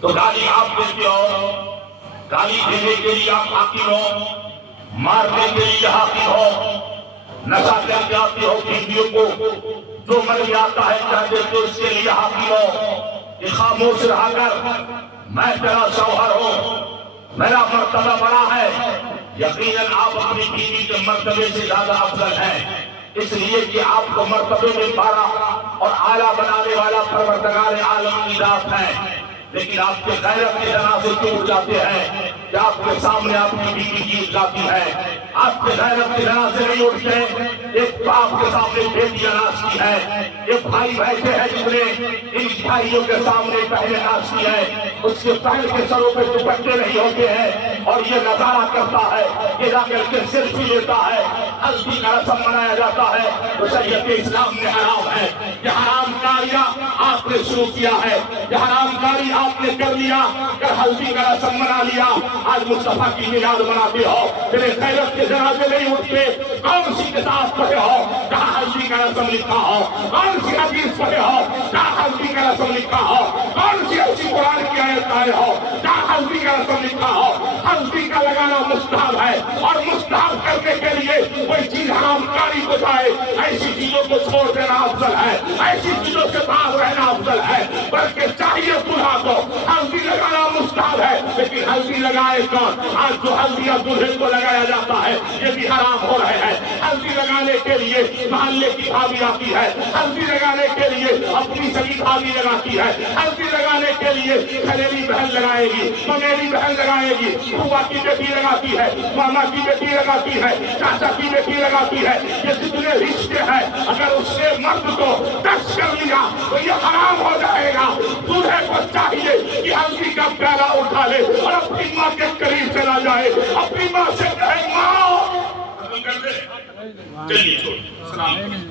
تو گالی آپ دیتے ہو، گالی دینے کے لیے آپ حاکم ہو، مارنے کے لیے حاکم ہو، نشہ کر کے آتے ہو بیویوں کو، جو مر جاتا ہے کہہ دیتے اس کے لیے حاکم ہو کہ خاموش رہا کر، میں تیرا شوہر ہوں، میرا مرتبہ بڑا ہے۔ یقیناً آپ اپنی بیوی کے مرتبے سے زیادہ افضل ہیں، اس لیے کہ آپ کو مرتبے میں بڑا اور اعلیٰ بنانے والا پروردگار عالم کی ذات ہے۔ لیکن آپ کے غیرت کے جنازے کیوں اٹھ جاتے ہیں کہ آپ کے سامنے آپ کی بیوی کی جاتی ہے؟ آپ کے غیرت کے جنازے نہیں اٹھتے۔ ایک باپ کے سامنے بیٹی ناز کی ہے، ایک بھائی بیٹھے ہیں جس نے ان بھائیوں کے سامنے پہلے ناز کی ہے، اس کے پہل کے سروں پہ دوپٹے نہیں ہوتے ہیں اور یہ نظارہ کرتا ہے، یہ جا کر کے سیلفی لیتا ہے، ہلدی کا رسم منایا جاتا ہے۔ تو شریعت اسلام میں حرام ہے، یہ حرام کاریاں آپ نے شروع کیا ہے، یہ حرام کاری آپ نے کر لیا، کہ ہلدی کا رسم منا لیا، آج مصطفیٰ کی میلاد مناتے ہو، تیرے غیرت کے جنازے نہیں اٹھتے۔ کون سی کتاب پڑھے ہو جہاں ہلدی کا رسم لکھا ہو؟ کون سی حدیث پڑھے ہو جہاں ہلدی کا رسم لکھا ہو؟ کون سی ایسی قرآن کی آیت پڑھے ہو جہاں ہلدی کا رسم لکھا ہو؟ ہلدی کا لگانا مستحب ہے، اور مستحب کرنے کے لیے کوئی چیز حرام کاری کو جائے، ایسی چیزوں کو چھوڑ دینا افضل ہے، ایسی چیزوں سے باز رہنا افضل ہے۔ بلکہ چاہیے دلہا کو ہلدی لگانا مستحب ہے، لیکن ہلدی لگائے کون؟ آج جو ہلدیاں دلہے کو لگایا جاتا ہے یہ بھی حرام ہو رہے ہیں۔ ہلدی لگانے کے لیے محلے کی بھابھی آتی ہے، ہلدی لگانے کے لیے اپنی سگی بھابھی لگاتی ہے، ہلدی لگانے کے لیے خلیری بہن لگائے گی، ممیری بہن لگائے گی، بھوا کی بیٹی لگاتی ہے، ماما کی بیٹی لگاتی ہے، چاچا کی بیٹی لگاتی ہے۔ یہ جتنے رشتے ہیں اگر اس نے مرد کو ٹچ کر لیا تو یہ حرام ہو جائے گا۔ دلہے کو چاہیے کہ ہلدی کا پیالہ اٹھا لے اور اپنی ماں کے قریب چلا جائے، اپنی ماں سے کہے ماں ختم کر دے، چلیے چھوڑ سلام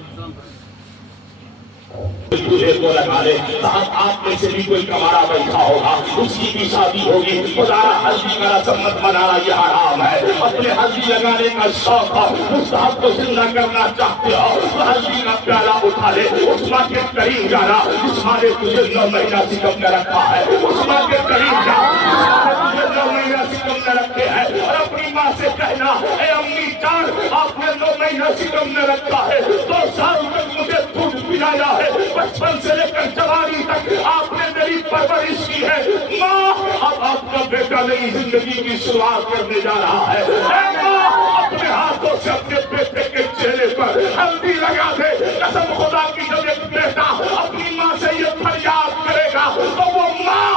دلہے کو لگا لے۔ آپ میں سے بھی کوئی کمارا بیٹھا ہوگا، اس کی بھی شادی ہوگی، خدا ہلدی کا رسم مت منانا، یہ حرام ہے۔ اپنے ہلدی لگانے کا شوق ہو، اس صاحب کو زندہ کرنا چاہتے ہو تو ہلدی کا پیالہ اٹھا لے، اس ماں کے قریب جانا جس ماں نے تجھے 9 مہینہ سکم میں رکھا ہے، اس ماں کے قریب جا جس ماں نے تجھے 9 مہینہ سکم میں رکھے ہیں، اور اپنی ماں سے کہنا اے امی جان آپ نے 9 مہینہ سکم میں رکھا ہے، 2 سال تک مجھے دودھ پلایا ہے، بچپن سے لے کر جوانی تک آپ نے میری پرورش کی ہے، ماں اب آپ کا بیٹا نئی زندگی کی شروعات کرنے جا رہا ہے، اے ماں اپنے ہاتھوں سے اپنے بیٹے کے چہرے پر ہلدی لگا دے۔ قسم خدا کی جب ایک بیٹا اپنی ماں سے یہ فریاد کرے گا تو وہ ماں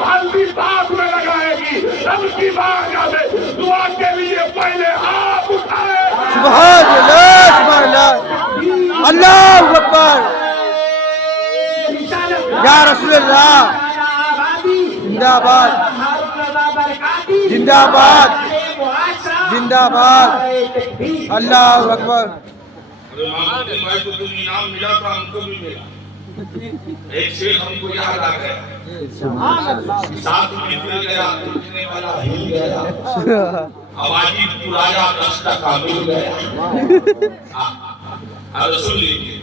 ہلدی بعد میں لگائے گی، رب کی بارگاہ میں دعا کے لیے پہلے ہاتھ اٹھائے۔ سبحان اللہ، سبحان اللہ، اللہ اکبر، یا رسول اللہ، زندہ باد، زندہ باد، زندہ باد، اللہ اکبر۔ میں کو جو انعام ملا تھا ہم کو بھی ملا۔ ایک شیخ ہم کو یاد آ گیا، ساتھ میں مل گیا، دیکھنے والا ہل گیا، آوازی پرایا رشتہ کامل گیا۔ آپ سن لیجیے،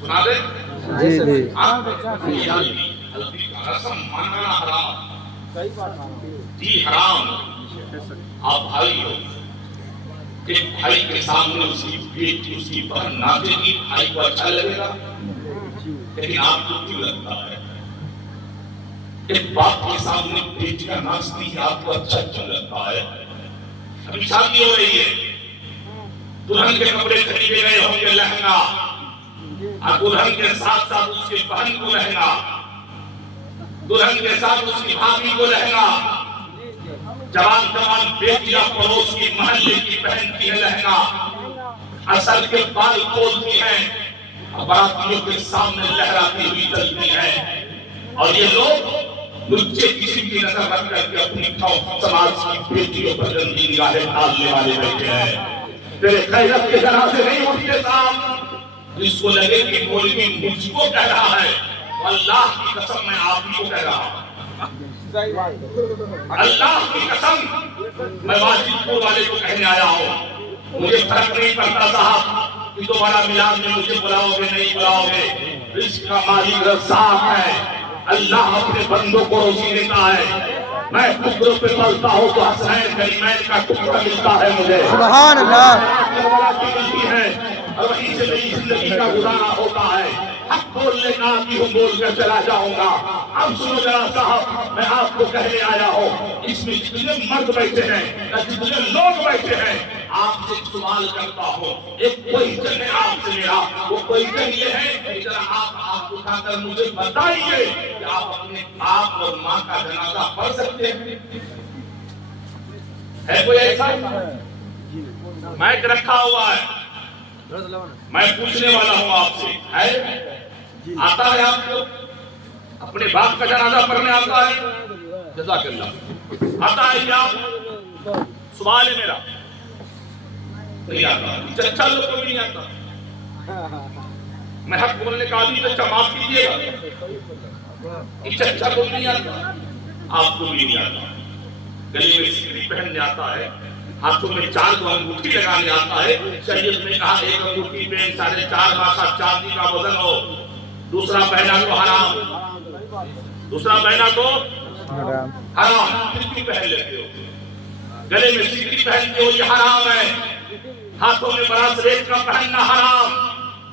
سنا دے؟ جی جی، ہلدی کا رسم منانا حرام، جی حرام۔ آپ بھائی ہو، ایک بھائی کے سامنے اس کی بیٹی اس کی بہن ناچے گی، بھائی کو اچھا لگے گا، لیکن آپ کو کیوں لگتا ہے؟ ایک باپ کے سامنے بیٹیاں ناچتی ہے، آپ کو اچھا کیوں لگتا ہے؟ ابھی شادی ہو رہی ہے، دلہن کے کپڑے خریدے گئے ہوں گے، لہنگا، اور دلہن کے ساتھ ساتھ اس کی بہن کو لہنگا، دلہن کے ساتھ اس کی بھابھی کو لہنگا، جوان جوان بیٹیاں پڑوس کی محلے کی پہنتی ہے لہنگا، اصل کے بال کھولتی ہیں، براتیوں کے سامنے لہراتی ہوئی چلتی ہیں، اور یہ لوگ مجھے کسی کی نظر رکھ کر کے اپنی سماج کی بیٹیوں پر گندی نگاہیں ڈالنے والے بیٹھے ہیں۔ تیرے غیرت کے جنازے نہیں اٹھتے صاحب، جس کو لگے کہ مولوی مجھ کو کہہ رہا ہے، اللہ کی قسم میں آپ ہی کو کہہ رہا ہوں، اللہ کی قسم میں واجد پور والے کو کہنے آیا ہوں، مجھے فرق نہیں پڑتا صاحب کہ تمہارا میلاد میں مجھے بلاؤ گے نہیں بلاؤ گے، رزق کا مالک رزاق ہے، اللہ اپنے بندوں کو روزی دیتا ہے. میں ٹکڑوں پہ پلتا ہوں تو حسنین کریمین کا ٹکڑا ملتا ہے مجھے. سبحان اللہ. کربلا کی ملتی ہے اور وہیں سے میری زندگی کا گزارا ہوتا ہے. حق بولنے کا آتی ہوں بول کر چلا جاؤں گا. اب سنو ذرا صاحب, میں آپ کو کہنے آیا ہوں, اس میں جتنے مرد بیٹھے ہیں یا جتنے لوگ بیٹھے ہیں, آپ سے ایک سوال کرتا ہوں. ایک کوئسچن ہے آپ سے میرا. وہ کوئسچن یہ ہے کہ ذرا آپ اٹھا کر مجھے بتائیے کہ آپ اپنے باپ اور ماں کا جنازہ پڑھ سکتے ہیں؟ ہے کوئی ایسا؟ مائک رکھا ہوا ہے, میں پوچھنے والا ہوں آپ سے, ہے آتا ہے آپ کو اپنے باپ کا جنازہ پڑھنے آتا ہے؟ جزاک اللہ. آتا ہے کیا؟ سوال ہے میرا. نہیں آتا. چچا لوگ کو بھی نہیں آتا. میں حق بولنے کا آدمی, چچا معاف کیجیے گا, چچا کو نہیں آتا, آپ کو بھی نہیں آتا. گلے میں سکری پہننے آتا ہے, ہاتھوں میں 4 انگوٹھی لگانے آتا ہے. شریعت میں کہا ایک انگوٹھی میں 4.5 ماہ کا چاندی کا وزن ہو, دوسرا پہنا تو حرام, دوسرا پہنا تو حرام. پھر کیوں پہن لیتے ہو؟ گلے میں سکری پہنتے ہو یہ حرام ہے. ہاتھوں میں براسلیٹ کا پہننا حرام.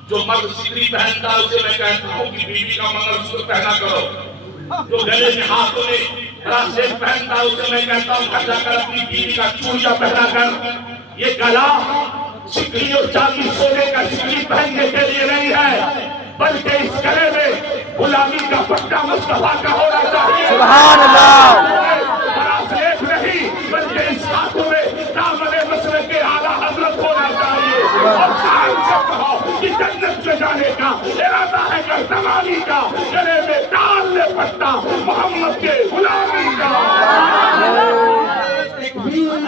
جو مرد سکری پہنتا ہے اسے میں کہتا ہوں کہ بیوی کا منگل سوتر پہنا کرو. جو گلے میں ہاتھوں میں براسلیٹ پہنتا ہے اسے میں کہتا ہوں گھر جا کر اپنی بیوی کا چوڑیاں پہنا کر. یہ گلا سکری اور چاندی سونے کا سکری پہننے کے لیے نہیں ہے, بلکہ اس گلے میں غلامی کا پٹا مصطفیٰ کا ہونا چاہیے. سبحان اللہ. براسلیٹ نہیں, بلکہ اس ہاتھوں میں دامن مسلک کے اعلیٰ حضرت ہونا چاہیے. اور صاحب سے کہو کہ جنت میں جانے کا ارادہ ہے کہ تمامی کا گلے میں ڈال لے پٹا محمد کے غلامی کا.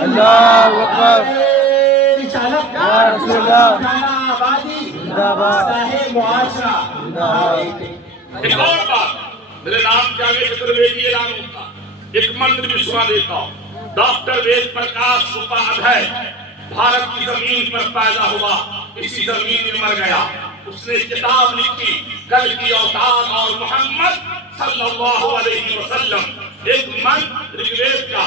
اللہ اکبر. یا رسول اللہ. زندہ باد. ایک اور بات, میرے نام کے آگے چترویدی اعلان ہوتا, ایک منتر بھی سنا دیتا ہوں. ڈاکٹر وید پرکاش اپادھیائے بھارت کی زمین پر پیدا ہوا, اسی زمین میں مر گیا. اس نے کتاب لکھی کل کی اوتاد اور محمد صلی اللہ علیہ وسلم. ایک منتر رگ وید کا,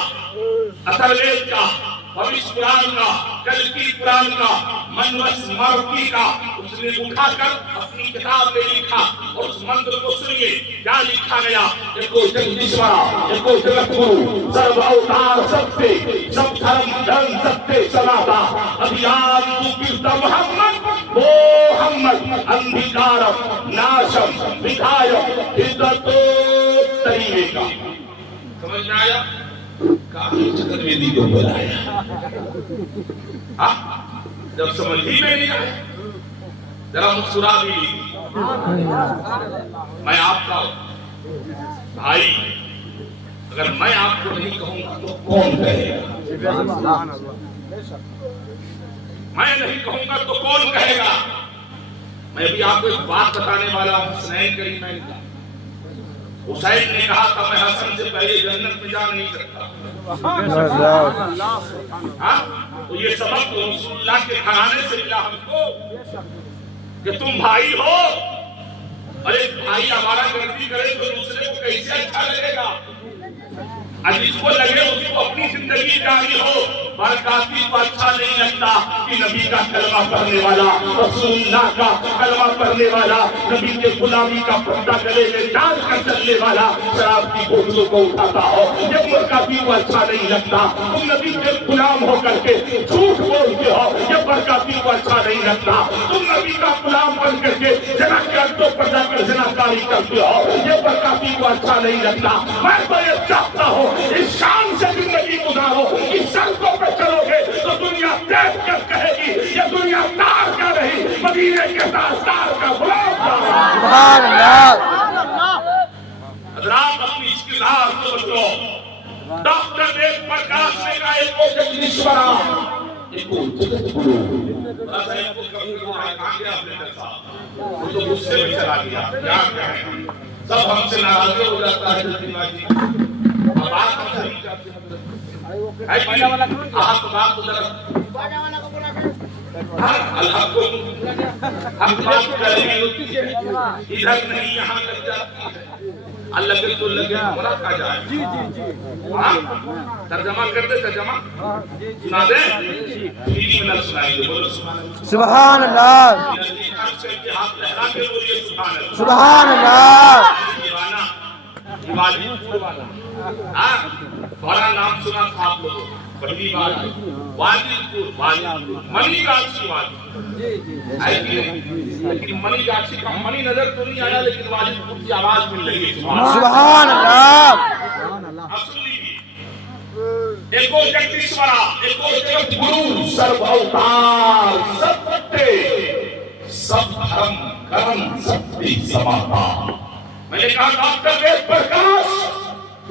اثر وید کا, بھوش پران کا, کل کی پران کا, منوس ماروتی کا اس نے اٹھا کر اپنی کتاب میں لکھا. اور اس منتر کو سنیے کیا لکھا گیا. ایکو جگدیشورا, ایکو جگت گرو, سرو اوتار ستتے, سب دھرم دھرم ستتے سناتا, ابھیان تو کیرتا محمد محمد اندھکارم ناشم ودھایم ہدتو تریوے کا. سمجھ میں آیا؟ کافی چترویدی کو بلایا. جب سمجھ ہی میں نہیں آیا ذرا مسکرا بھی. میں آپ کا بھائی, اگر میں آپ کو نہیں کہوں گا تو کون کہے گا؟ میں نہیں کہوں گا تو کون کہے گا؟ میں بھی آپ کو ایک بات بتانے والا ہوں. حسنین کریمین کا, حسین نے کہا تھا میں حسن سے پہلے جنت میں جا نہیں سکتا. تو یہ سبق رسول اللہ کے گھرانے سے ملا ہم کو کہ تم بھائی ہو, اور ایک بھائی ہمارا غلطی کرے تو دوسرے کو کیسے اچھا لگے گا. اب اس کو لگے اس کو اپنی زندگی جاری ہو. برکاتی کو اچھا نہیں لگتا کہ نبی کا کلمہ پڑھنے والا, رسول اللہ کا کلمہ پڑھنے والا, نبی کے غلامی کا پٹا گلے میں ڈال کر چلنے والا شراب کی بوتلوں کو اٹھاتا ہو. یہ برکاتی کو اچھا نہیں لگتا. تم نبی کے غلام ہو کر کے جھوٹ بولتے ہو, یہ برکاتی کو اچھا نہیں لگتا. تم نبی کا غلام بن کر کے زنا کے اڈوں پر جا کر زناکاری کرتے ہو, یہ برکاتی کو اچھا نہیں لگتا. میں تو یہ چاہتا ہوں اس شان سے زندگی گزارو, اس سڑکوں پہ چلو گے تو دنیا دیکھ کر کہے گی یہ دنیا تار کا نہیں, مدینے کے تاجدار کا غلام تھا. سبحان اللہ. حضرات اپنی استدار کو بچو. ڈاکٹر وید پرکاش نے کہا ایکو جگدیشورا, ایکو جگت گرو. ایسا ایک کو کبھی کہاں گیا اپنے جیسا, وہ تو غصے میں چلا گیا. کیا کہیں سب ہم سے ناراض ہو جاتا ہے. جلدی بازی اب آپ ہم سے نہیں چاہتے ہیں. آپ بات الحق حق بات کریں ادھر نہیں یہاں لگ جاتی ہے. اللہ کے تو لگے مراد آ جائے. جی جی جی. ترجمہ کر دے, ترجمہ سنا دے. ٹھیک میں سنائیں گے. بولو سبحان اللہ. سبحان اللہ. بڑا نام سنا تھا آپ لوگوں, پہلی بار وادی پور, منی گاچھی وادی, لیکن منی گاچھی کا منی نظر تو نہیں آیا, لیکن وادی پور کی آواز مل رہی ہے. سبحان اللہ. ایکو جگدیشورا, ایکو جگت گرو, سرو اوتار, سب بٹے, سب دھرم کرم, سب بھی سماتا. میں نے کہا ڈاکٹر وید پرکاش,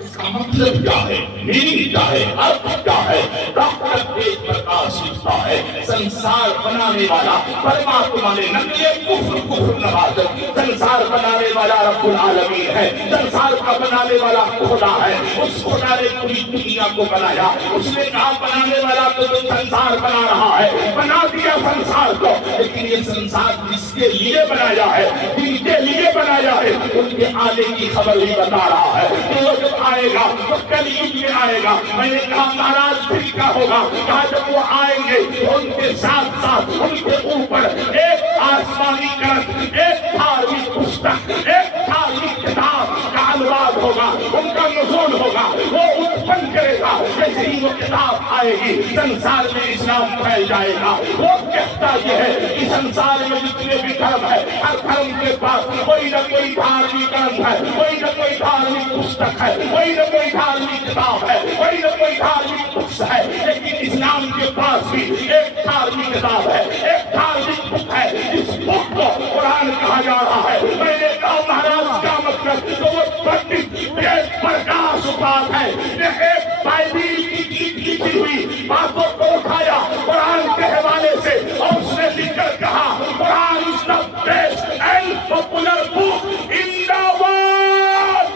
اس کا مطلب کیا ہے, میننگ کیا ہے, ارتھ کیا ہے؟ ڈاکٹر وید پرکاش لکھتا ہے سنسار بنانے والا پرماتما نے نقل کفر کفر نوازت. سنسار بنانے والا رب العالمین ہے, سنسار کا بنانے والا خدا ہے. اس خدا نے پوری دنیا کو بنایا. اس نے کہا بنانے والا تو سنسار بنا رہا ہے, بنا دیا سنسار کو, لیکن یہ سنسار جس کے لیے بنایا ہے, جن کے لیے بنایا ہے, ان کے آنے کی خبر بھی بتا رہا ہے کہ وہ جب آئے گا تو کل یوگ میں آئے گا. میں نے کہا مہاراج پھر کیا ہوگا؟ کہا جب وہ آئیں گے ان کے ساتھ ساتھ ان کے اوپر ایک آسمانی کرت, ایک دھارمک پستک, ایک دھارمک کتاب کا انواد ہوگا, ان کا نزول ہوگا. وہ اتپن کرے گا, جیسے ہی وہ کتاب آئے گی سنسار میں اسلام پھیل جائے گا. وہ کہتا یہ ہے کہ سنسار میں جتنے بھی دھرم ہے, ہر دھرم کے پاس کوئی نہ کوئی دھارمک گرنتھ ہے, کوئی نہ کوئی دھارمک پستک ہے, کوئی نہ کوئی دھارمک کتاب ہے, کوئی نہ کوئی دھارمک بکس ہے. لیکن اسلام کے پاس بھی ایک دھارمک کتاب ہے, ایک دھارمک بک ہے. اس بک کو قرآن کہا جا رہا ہے. میں نے کہا مہاراج کیا مطلب؟ تو وہ پنڈت وید پرکاش بات ہے. ایک بائبل کی لکھی ہوئی باتوں کو اٹھایا قرآن کے حوالے سے, اور اس نے لکھ کر کہا قرآن is the best and popular book in the world.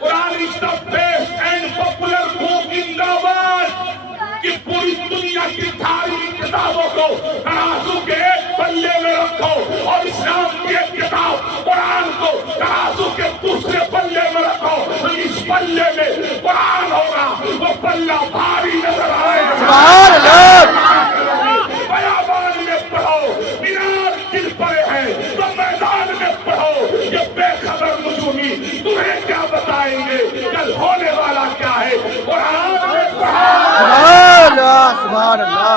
Quran is the best and popular book in the world. کہ پوری دنیا کی دھارمک کتابوں کو ترازو کے ایک پلے میں رکھو, اور اسلام کی ایک کتاب قرآن کو ترازو کے دوسرے پلے میں رکھو. اس پلے میں قرآن ہوگا, وہ پلہ بھاری نظر آئے گا. سبحان اللہ. بیابان میں پڑھو, مینار دل پڑے ہیں تو میدان میں پڑھو. یہ بے خبر نجومی تمہیں کیا بتائیں گے کل ہونے والا کیا ہے. قرآن میں پڑھو. سبحان اللہ.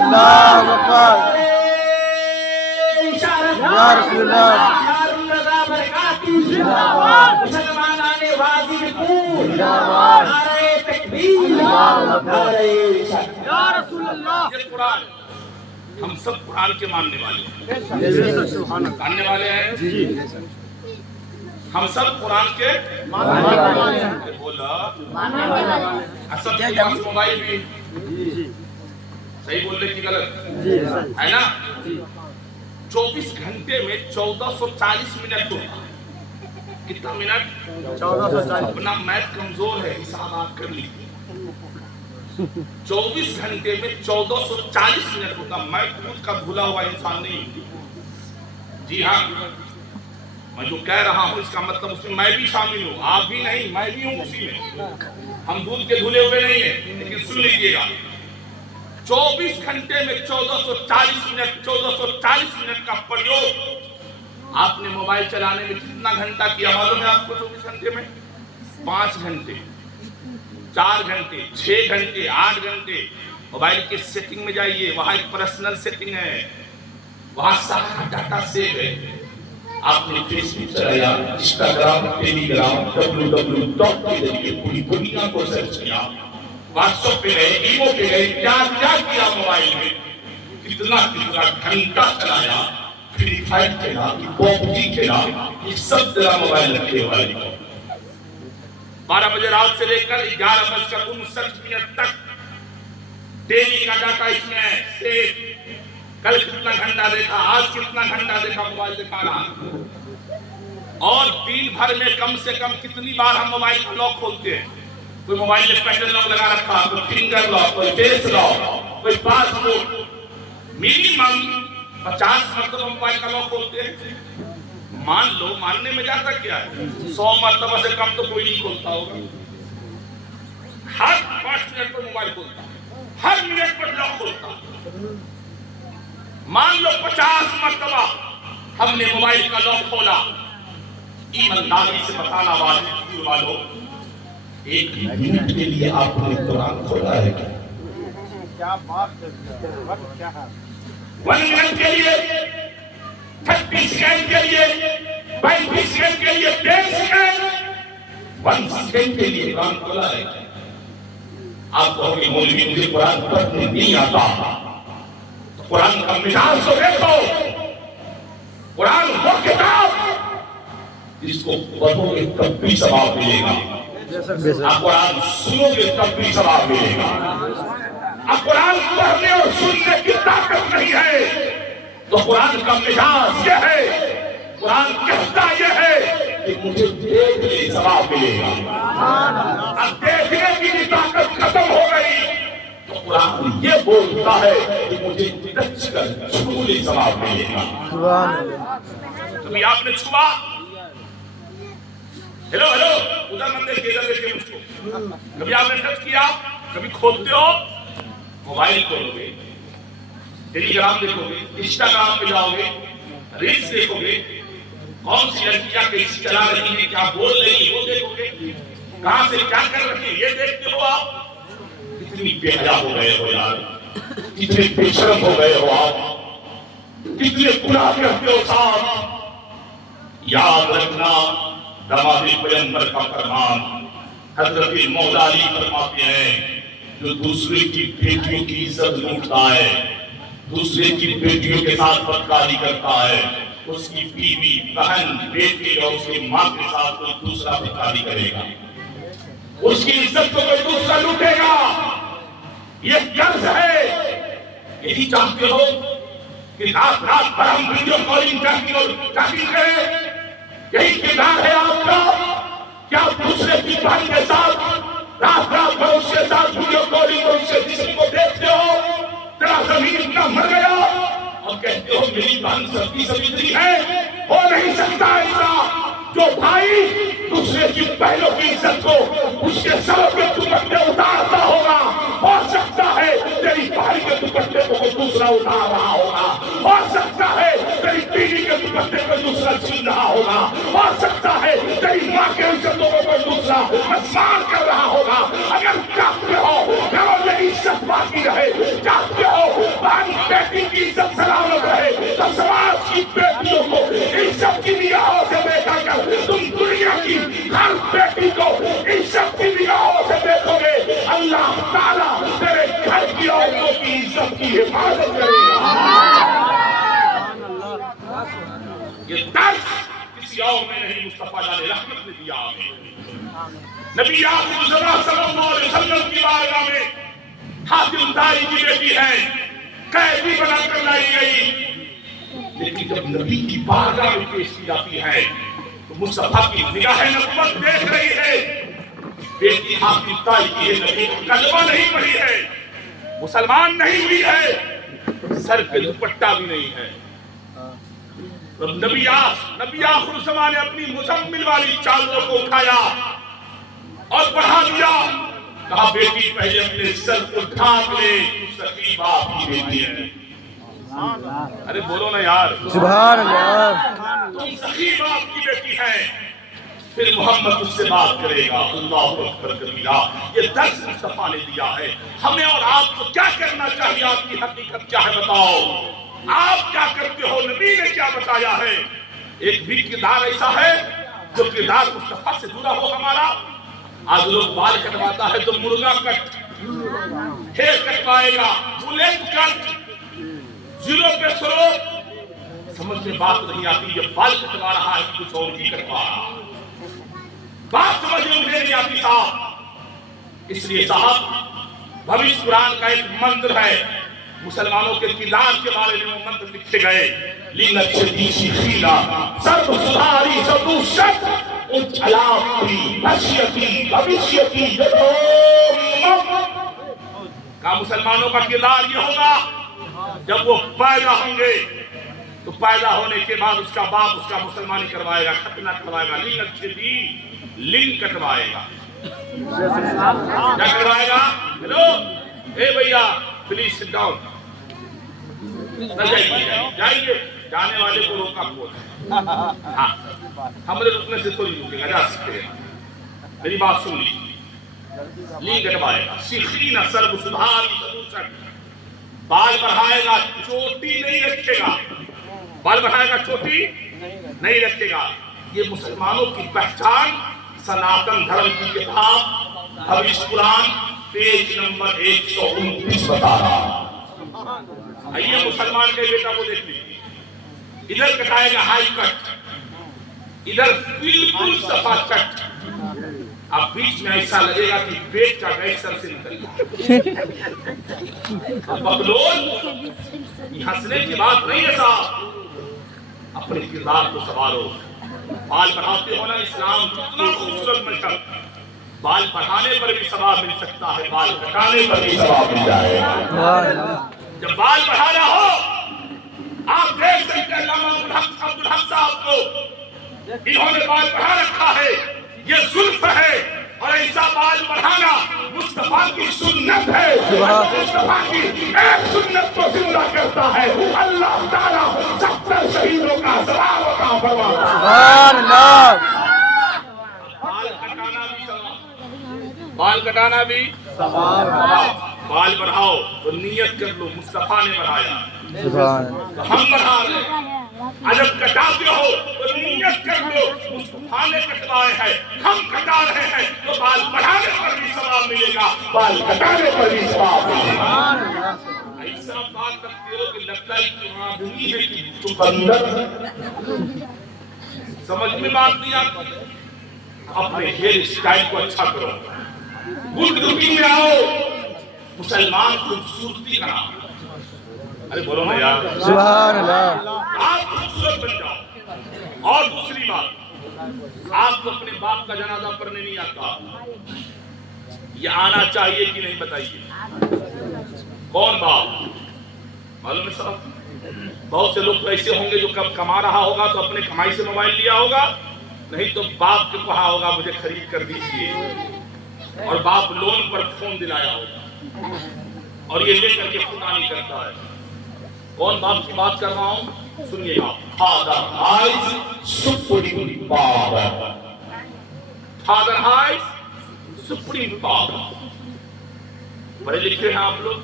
اللہ اکبر. یا رسول اللہ. یہ قرآن, ہم سب قرآن کے ماننے والے ہیں, ماننے والے ہیں. ہم سب قرآن کے ماننے والے ہیں. بولا اصل کے پاس موبائل بھی صحیح بولنے کی غلط ہے نا. 24 گھنٹے میں 1440 منٹ ہوتا ہے. کتنا منٹ؟ 1440. اپنا میتھ کمزور ہے, حساب آپ کر لیجیے. 24 گھنٹے میں 1440 منٹ ہوتا. میں خود کا بھولا ہوا انسان نہیں. جی ہاں, میں جو کہہ رہا ہوں اس کا مطلب اس میں میں بھی شامل ہوں. آپ بھی نہیں, میں بھی ہوں اسی میں. ہم دودھ کے دھلے ہوئے نہیں ہیں, لیکن سن لیجیے گا. 24 گھنٹے میں 1440 منٹ کا پریوگ آپ نے موبائل چلانے میں کتنا گھنٹہ کیا معلوم ہے آپ کو؟ 24 گھنٹے میں 5 گھنٹے, 4 گھنٹے, 6 گھنٹے, 8 گھنٹے. موبائل کے سیٹنگ میں جائیے, وہاں ایک پرسنل سیٹنگ ہے, وہاں سارا ڈاٹا سیو ہے. آپ نے فیس بک چلایا, انسٹاگرام, ٹیلی گرام, www کے ذریعے پوری دنیا کو سرچ کیا, واٹس ایپ پہ گئے, ایمو پہ گئے, کیا کیا موبائل میں, کتنا گھنٹہ چلایا, فری فائر کھیلا, PUBG کھیلا. یہ سب تیرا موبائل رکھے والے کو 12 بجے رات سے لے کر 11:59 تک ڈیلی کا ڈاٹا اس میں ہے. کل کتنا گھنٹہ دیکھا, آج کتنا گھنٹہ دیکھا, موبائل دکھا رہا. اور دن بھر میں کم سے کم کتنی بار ہم موبائل کا لاک کھولتے ہیں. کوئی موبائل میں پیٹرن لاک لگا رکھا, کوئی فنگر لاک, کوئی فیس لاک, کوئی پاسورڈ. منیمم 50 مرتبہ موبائل کا لاک کھولتے ہیں. مان لو، ماننے میں جاتا کیا ہے؟ 100 مرتبہ سے کم تو کوئی نہیں کھولتا ہوگا، ہر 5 منٹ پر موبائل کھولتا، ہر منٹ پر لاک کھولتا۔ مان لو 50 مرتبہ ہم نے موبائل کا لاک کھولا، ایمانداری سے بتانا والوں، 1 منٹ کے لیے آپ نے قرآن کھولا ہے کیا؟ 1 منٹ کے لیے، 30 سیکنڈ کے لیے، 35 سیکنڈ کے لیے، 10 سیکنڈ، 1 سیکنڈ کے لیے قرآن کھولا ہے۔ آپ کہو کہ مولوی مجھے قرآن پڑھنے نہیں آتا، تو قرآن کا مزاج تو دیکھو۔ قرآن وہ کتاب جس کو پڑھو گے تب بھی ثواب ملے گا، آپ قرآن سنو گے تب بھی ثواب ملے گا۔ اب قرآن پڑھنے اور سننے کی طاقت نہیں ہے تو قرآن کا مزاج یہ ہے، قرآن کہتا یہ ہے کہ مجھے دیکھ لے ثواب ملے گا۔ اب دیکھنے کی بھی طاقت ختم ہو گئی تو قرآن یہ بولتا ہے کہ مجھے ٹچ کر چھو لے ثواب ملے گا۔ کبھی آپ نے چھوا؟ ہیلو ادھر مت دیکھیے، ادھر دیکھیے مجھ کو۔ کبھی آپ نے ٹچ کیا؟ کبھی کھولتے ہو؟ موبائل کھولو گے، ٹیلی گرام دیکھو گے، انسٹاگرام پہ جاؤ گے، ریلس دیکھو گے، کون سی لڑکیاں کیسی چلا رہی ہیں، کیا بول رہی ہیں وہ دیکھو گے، کہاں سے کیا کر رہی ہیں یہ دیکھتے ہو۔ آپ کتنی بے حیا ہو گئے ہو یار، کتنے بے شرم ہو گئے ہو آپ، کتنے گناہ کرتے ہو صاحب۔ یاد رکھنا دماغ پیغمبر کا فرمان، حضرت مولا علی فرماتے ہیں جو دوسرے کی بیٹیوں کی عزت لوٹتا ہے، دوسرے کی بیٹیوں کے ساتھ بدکاری کرتا ہے، اس کی بیوی، بہن، بیٹی اور اس کی ماں کے ساتھ کوئی دوسرا بدکاری کرے گا، اس کی عزت کو کوئی دوسرا لوٹے گا۔ یہ قرض ہے۔ یہی چاہتے ہو کہ رات رات بھر ہم ویڈیو کالنگ کریں؟ یہی کردار ہے آپ کا؟ کیا آپ دوسرے کی بہن کے ساتھ رات رات بھر اس کے ساتھ ویڈیو کالنگ اور اس کے جسم کو دیکھتے ہو؟ تیرا زمین اتنا مر گیا اور کہتے ہو میری بہن سبزی سمجھتی ہے؟ ہو نہیں سکتا ایسا۔ جو بھائی دوسرے کی بہنوں کی عزت کو اس کے سر کے دوپٹے اتارتا ہوگا، ہو سکتا ہے تیری بھائی کے دوپٹے کو کوئی دوسرا اتار رہا ہوگا، ہو سکتا ہے تیری بیوی کے دوپٹے کو دوسرا چھین رہا ہوگا، ہو سکتا ہے تیری ماں کے عزتوں کو کوئی دوسرا مسمار کر رہا ہوگا۔ اگر چاہتے ہو گھروں میں عزت باقی رہے، چاہتے ہو بہن بیٹی کی عزت سلامت رہے، تو سماج کی بیٹیوں کو عزت کی نگاہوں سے دیکھا کر تم دنیا کی ہر بیٹی کو عزت کی نگاہوں سے دیکھو گے، اللہ تعالیٰ تیرے گھر کی عورتوں کی عزت کی حفاظت کرے گا۔ یہ درس کسی اور میں نہیں، مصطفیٰ علیہ رحمت نے دیا ہمیں۔ نبی آخر زمان صلی اللہ علیہ وسلم کی بارگاہ میں حاتم طائی کی بیٹی ہے، قیدی بنا کر لائی گئی، لیکن جب نبی کی بارگاہ میں پیش کی جاتی ہے تو مصطفیٰ کی نگاہ نبوت دیکھ رہی ہے، بیٹی حاتم طائی کی ہے، نبی کلمہ نہیں پڑھی ہے، مسلمان نہیں ہوئی ہے، سر پہ دوپٹہ بھی نہیں ہے۔ نبی آخر الزمان نے اپنی مزمل والی چادروں کو اٹھایا اور بڑھا دیا، کہا بیٹی پہلے اپنے سر کو ڈھانپ لے، تو سکیب آپ کی بیٹی ہے۔ ارے بولو نا یار، سبحان اللہ، تم سکیب آپ کی بیٹی ہے، پھر محمد اس سے بات کرے گا۔ اللہ اکبر کبیرہ۔ یہ درس مصطفیٰ نے دیا ہے ہمیں، اور آپ کو کیا کرنا چاہیے، آپ کی حقیقت کیا ہے بتاؤ، آپ کیا کرتے ہو، نبی نے کیا بتایا ہے۔ ایک بھی کردار ایسا ہے جو کردار مصطفیٰ سے جڑا ہو ہمارا۔ آج لوگ بال کٹواتا ہے تو مرغا کٹ، ہیر کٹوائے گا، بلیٹ کٹ، زیرو پہ سرو، سمجھ میں بات نہیں آتی، یہ بال کٹوا رہا ہے کچھ اور بھی کٹوا رہا، بات سمجھ میں مجھے نہیں آتی صاحب۔ اس لیے صاحب بھوش قرآن کا ایک منتر ہے، مسلمانوں کے کردار کے بارے میں وہ منتر لکھے گئے، لِنَكْشَدِي شِخِيلًا سَرْدُ سُدَارِ سَدُو شَدْ اُنْچ عَلَاقِي بَشْيَتِي بَوِشْيَتِي جَدُومَ۔ کہا مسلمانوں کا کردار یہ ہوگا جب وہ پیدا ہوں گے تو پیدا ہونے کے بعد اس کا باپ اس کا مسلمانی کروائے گا، ختنہ کروائے گا، لنگ اچھے دی لنگ کٹوائے گا. کیا کروائے گا؟ ہیلو اے بھیا پلیز سٹ ڈاؤن. جائیے جانے والے کو روکا کون؟ ہاں ہمارے رکنے سے تھوڑی رکے گا، جا سکتے ہیں. میری بات سن لی. لنگ کٹوائے گا، سیخین سرب سدھار بال بڑھائے گا، چوٹی نہیں رکھے گا. بال بڑھائے گا، چوٹی نہیں رکھے گا. یہ مسلمانوں کی پہچان سناتن دھرم کی کتاب بھوش قرآن پیج نمبر 129 بتا رہا. آئیے مسلمان کے بیٹا کو دیکھ لیجیے. ادھر کٹائے گا ہائی کٹ، ادھر بالکل صفا کٹ. اب بیچ میں ایسا لگے گا کہ پیٹ کا گیس سر سے نکل گیا. بغلول یہ ہنسنے کی بات نہیں ہے صاحب، اپنے کردار کو سنوارو. بال بڑھاتے ہو نا، اسلام کتنا خوبصورت ملتا. بال بڑھانے پر بھی ثواب مل سکتا ہے، بال کٹانے پر بھی ثواب مل جائے گا. جب بال بڑھانا ہو آپ دیکھ سکتے ہیں علامہ عبدالحق صاحب کو، انہوں نے بال بڑھا رکھا ہے. یہ زلف ہے اور ایسا بال بڑھانا مصطفیٰ کی سنت ہے. مصطفیٰ کی ایک سنت کو زندہ کرتا ہے. اللہ تعالیٰ 70 شہیدوں کا ثواب عطا فرماتا ہے. سبحان اللہ. بال کٹانا بھی ثواب. بال بڑھاؤ تو نیت کر لو مصطفیٰ نے بڑھایا تو ہم بڑھا رہے ہیں. جب کٹاتے ہو تو نیت کر لو مصطفیٰ نے کٹوائے ہیں، ہم کٹا رہے ہیں تو بال بڑھانے پر بھی ثواب ملے گا، بال کٹانے پر بھی ثواب ملے گا. ایسا بات کرتے ہو کہ لگتا ہے کہ وہاں دنیا ہے کہ چقندر. سمجھ میں بات نہیں آتی. اپنے ہیئر اسٹائل کو اچھا کرو، گڈ لکنگ میں آؤ. مسلمان خوبصورتی کا نام. ارے بولو نا یار، سبحان اللہ. آپ خوبصورت بن جاؤ. اور دوسری بات، آپ کو اپنے باپ کا جنازہ پڑھنے نہیں آتا، یہ آنا چاہیے کہ نہیں بتائیے. کون باپ معلوم ہے صاحب؟ بہت سے لوگ تو ایسے ہوں گے جو کب کما رہا ہوگا تو اپنے کمائی سے موبائل لیا ہوگا، نہیں تو باپ کو کہا ہوگا مجھے خرید کر دیجیے، اور باپ لون پر فون دلایا ہوگا اور یہ لے کر کے خدا نہیں کرتا ہے. کون باپ کی بات کر رہا ہوں سنیے گا. Father has supreme power. Father has supreme power. پڑھے لکھے ہیں آپ لوگ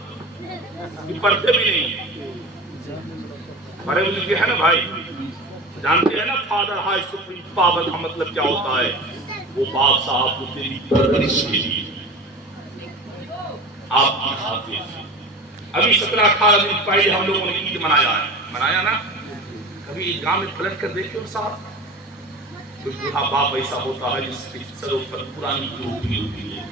کہ پڑھتے بھی نہیں؟ پڑھے لکھے ہیں نا بھائی، جانتے ہیں نا فادر ہائی سپریم پاور کا مطلب کیا ہوتا ہے؟ وہ باپ صاحب کو تیری پرورش کے لیے آپ کی خاطر. ابھی 17-18 دن پہلے ہم لوگوں نے عید منایا نا. کبھی گاؤں میں پلٹ کر دیکھے ہو صاحب، کوئی بوڑھا باپ ایسا ہوتا ہے جس کے سروں پر پرانی ٹوپی ہوتی ہے،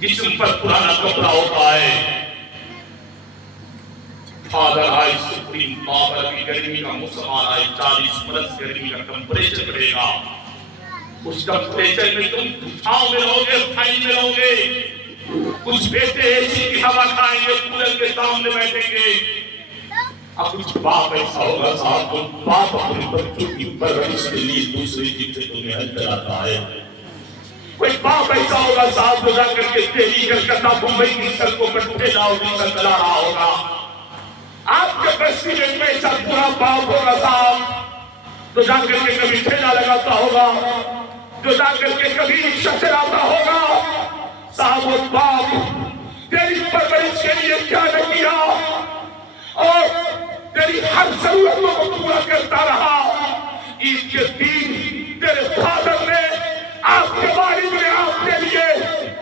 جسم پر پرانا کپڑا ہوتا ہے. Father I supreme power. ابھی گرمی کا موسم آ رہا ہے، 40 برس گرمی کا ٹمپریچر بڑھے گا. اس ٹمپریچر میں تم چھاؤں میں رہو گے، چھائی میں رہو گے. کچھ بیٹے ایسی کی ہوا کھائیں گے، کولر کے سامنے بیٹھیں گے. اب کچھ باپ ایسا ہوگا صاحب، تو باپ اپنے بچوں کی پرورش کے لیے دوسری جگہوں میں حل کراتا ہے. کوئی باپ ایسا ہوگا صاحب جو جا کر کے دہلی کلکتہ بمبئی کی سڑکوں پر ٹھیلا چلا رہا ہوگا. آپ کے پریسیڈنٹ میں ایسا پورا باپ ہوگا صاحب تو جا کر کے کبھی ٹھیلا لگاتا ہوگا، جو جا کر کے کبھی رکشہ چلاتا ہوگا. صاحب وہ باپ تیری پرورش کے لیے کیا نہ کیا اور تیری ہر ضرورتوں کو پورا کرتا رہا. عید کے دن تیرے فادر نے آپ کے والد نے آپ کے لیے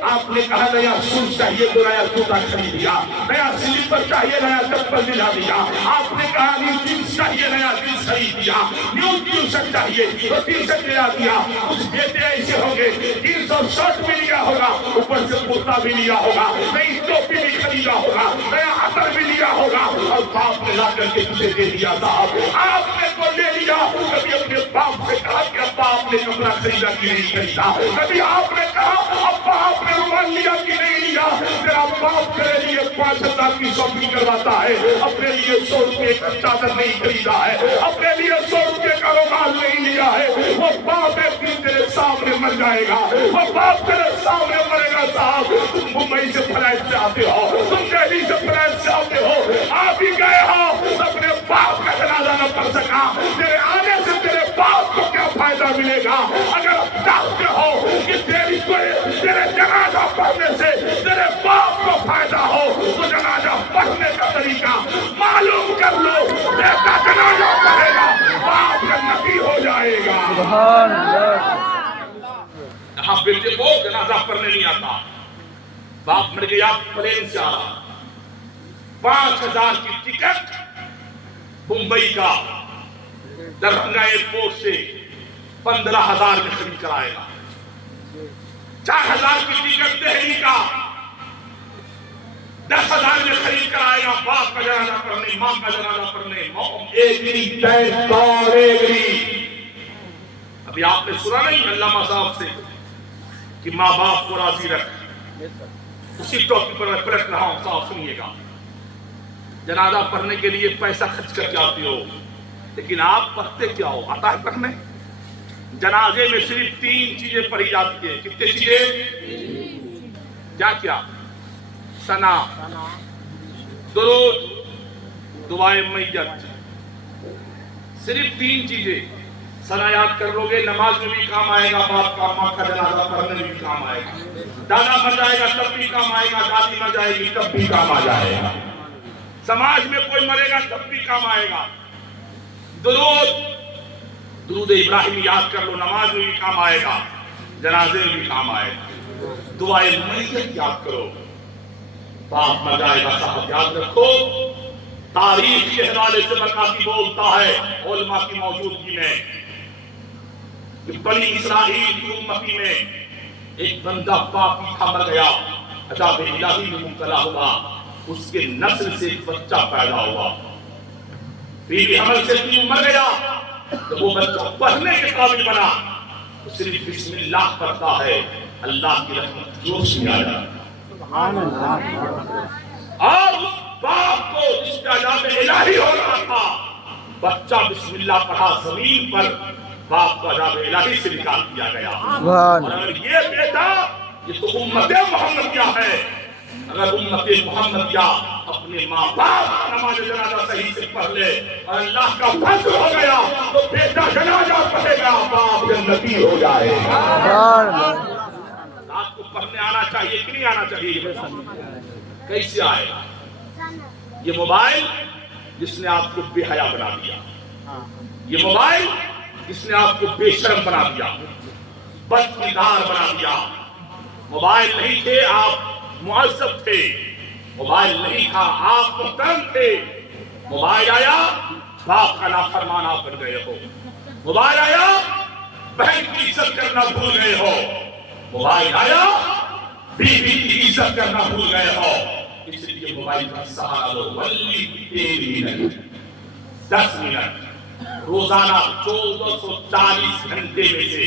آپ نے کہا نیا سوٹ چاہیے تو نیا جوتا خرید دیا، نیا سلیپر چاہیے نیا چپل دلا دیا. آپ نے کہا نیو جینس چاہیے نیا جینس خرید دیا، نیو ٹی شرٹ چاہیے تو ٹی شرٹ دلا دیا. کچھ بیٹے ایسے ہوں گے جینس اور شرٹ بھی لیا ہوگا، اوپر سے کرتا بھی لیا ہوگا، نئی ٹوپی بھی خریدا ہوگا، نیا عطر بھی لیا ہوگا، اور باپ نے لا کر کے تجھے دے دیا. صاحب آپ نے کو لے لیا. کبھی اپنے باپ سے کہا کہ ابا آپ نے کپڑا خریدا کہ نہیں خریدا؟ کبھی آپ نے کہا ابا آپ نے رومال لیا کہ نہیں لیا؟ میرا باپ میرے لیے 5,000 کی شاپنگ کرواتا ہے، اپنے لیے 100 روپے کا چادر نہیں خریدا ہے، اپنے لیے 100 روپے کا رومال نہیں لیا ہے۔ وہ باپ ایک دن تیرے سامنے مر جائے گا، وہ باپ تیرے سامنے مرے گا۔ صاحب تم ممبئی سے فلائٹ سے آتے ہو، تم دہلی سے فلائٹ سے آتے ہو، آپ ہی گئے ہو، اپنے باپ کا جنازہ نہ پڑھ سکا، تیرے آنے سے تیرے باپ کو کیا فائدہ ملے گا؟ اگر آپ چاہتے ہو کہ تیرے جنازہ پڑھنے سے تیرے باپ کو فائدہ ہو تو جنازہ پڑھنے کا طریقہ معلوم کر لو۔ بیٹا جنازہ پڑھے گا، باپ جنتی ہو جائے گا۔ سبحان اللہ۔ یہاں بیٹے کو جنازہ پڑھنے نہیں آتا، باپ مر گیا پلین سے آ رہا، 5,000 کی ٹکٹ ممبئی کا دربھنگا ایئرپورٹ سے 15,000 میں خرید کر آئے گا، 4,000 کی ٹکٹ دہلی کا 10,000 میں خرید کر آئے گا۔ باپ کا جنازہ پڑھنے، ماں کا جنازہ پڑھنے، ابھی آپ نے سنا نہیں علامہ صاحب سے کہ ماں باپ کو راضی رکھ؟ اسی ٹاپک پر میں پلٹ رہا ہوں، صاحب سنیے گا۔ جنازہ پڑھنے کے لیے پیسہ خرچ کر کے آتے ہو، لیکن آپ پڑھتے کیا ہو؟ آتا ہے پڑھنے؟ جنازے میں صرف 3 چیزیں پڑھی جاتی ہیں۔ کتنے چیزیں؟ کیا کیا؟ ثنا، درود، دعائے میت، صرف 3 چیزیں۔ ثنا یاد کر لو گے، نماز میں بھی کام آئے گا، باپ کا ماں کا جنازہ پڑھنے میں بھی کام آئے گا، دادا مر جائے گا تب بھی کام آئے گا، دادی مر جائے گی تب بھی کام آ جائے گا، سماج میں کوئی مرے گا تب بھی کام آئے گا۔ درود ابراہیم یاد کر لو، نماز میں بھی کام آئے گا، جنازے میں بھی کام آئے گا۔ دعائے میت یاد کرو، باپ مر جائے گا صاحب یاد رکھو، تاریخ کے حوالے سے مکاتی بولتا ہے علماء کی موجودگی میں کہ بنی اسرائیل کی امتی میں ایک بندہ پاپی تھا، مر گیا، عذاب الہی میں مبتلا ہوا، اس کے نسل سے ایک بچہ پیدا ہوا، بیوی حمل سے مر گیا۔ جب وہ بچہ پڑھنے کے قابل بنا تو صرف بسم اللہ پڑھتا ہے، اللہ کی رحمت جوش میں آ جاتا۔ اور اس باپ کو جس کا عذاب الہی ہو رہا تھا، بچہ بسم اللہ پڑھا، زمین پر باپ کو عذاب الہی سے نکال دیا گیا۔ اور اگر یہ بیٹا، یہ تو امت محمدیہ ہے، اگر امت محمدیہ اپنے ماں باپ نماز جنازہ صحیح سے پڑھ لے اور اللہ کا فضل ہو گیا تو بیٹا جنازہ پڑھے گا، باپ جنتی ہو جائے گا۔ آپ کو پڑھنے آنا چاہیے کہ نہیں آنا چاہیے؟ کیسے آئے گا؟ یہ موبائل جس نے آپ کو بے حیا بنا دیا، یہ موبائل جس نے آپ کو بے شرم بنا دیا، بدکردار بنا دیا۔ موبائل نہیں تھے آپ معذب تھے، موبائل نہیں تھا آپ محترم تھے، موبائل آیا باپ کا نافرمان آپ بن گئے ہو، موبائل آیا بہن کی عزت کرنا بھول گئے ہو، موبائل آیا بیوی کی عزت کرنا بھول گئے ہو۔ اس لیے موبائل کا سہارا لو، ولی 3 منٹ 10 منٹ روزانہ 1440 گھنٹے میں سے